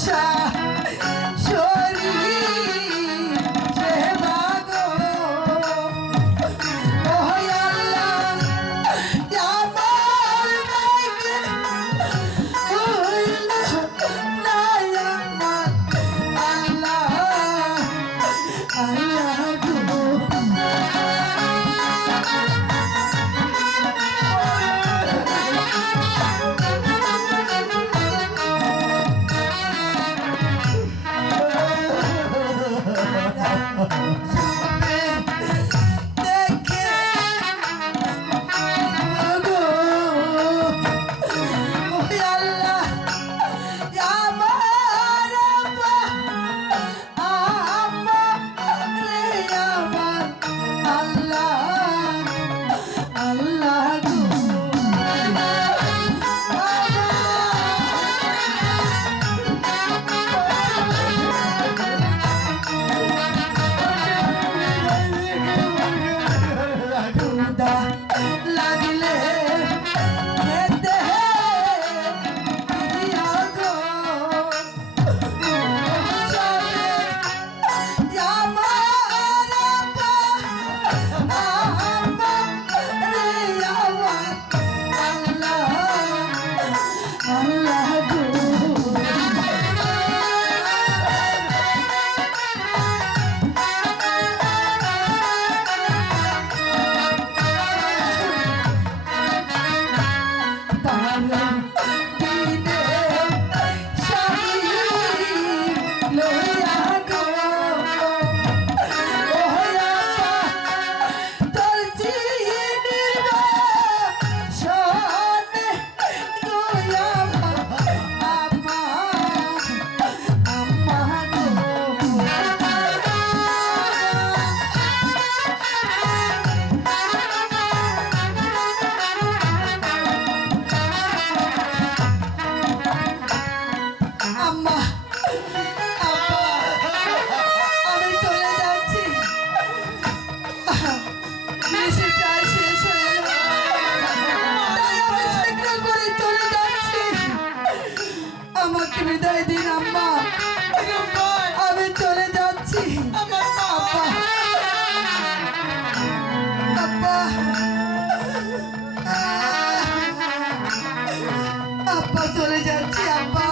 在 বিদায় দিন আম্মা। আমি চলে যাচ্ছি। আপা আব্বা চলে যাচ্ছি আব্বা